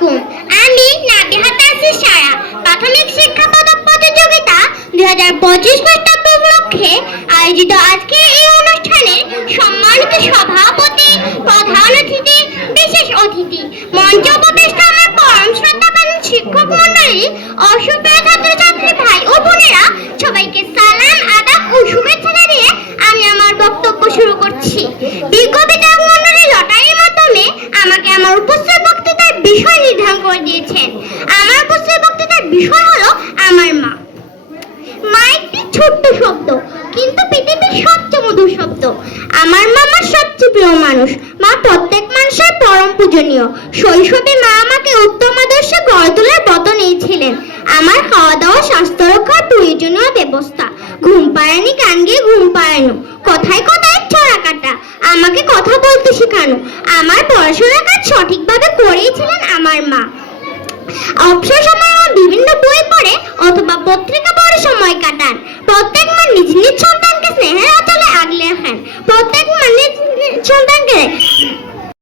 আলাইকুম। আমি নাবিহা তাসির সারা প্রাথমিক শিক্ষা পদক প্রতিযোগিতা দুই হাজার পঁচিশ খ্রিস্টাব্দ উপলক্ষে আয়োজিত আজকে এই অনুষ্ঠানের সম্মানিত সভাপতি, প্রধান অতিথি, বিশেষ অতিথি, মঞ্চ দিয়েছেন আমার উপস্থিত বক্তৃতার বিষয় হলো আমার মা। মা একটি ছোট্ট শব্দ, কিন্তু পৃথিবীর সবচেয়ে মধুর শব্দ। আমার মা আমার সবচেয়ে প্রিয় মানুষ। মা প্রত্যেক মানুষের পরম পূজনীয়। শৈশবে মা আমাকে উত্তম আদর্শে গড়ে তোলার ব্রত নিয়েছিলেন। আমার খাওয়া দাওয়া স্বাস্থ্য রক্ষার প্রয়োজনীয় ব্যবস্থা। ঘুম পাড়ানি গান গিয়ে ঘুম পাড়ানো। কথায় কথায় ছড়া কাটা। আমাকে কথা বলতে শেখানো। আমার পড়াশোনার কাজ সঠিকভাবে করিয়েছিলেন আমার মা। অবসর সময় বিভিন্ন বই পড়ে অথবা পত্রিকা পড়ে সময় কাটান। প্রত্যেক মা নিজ নিজ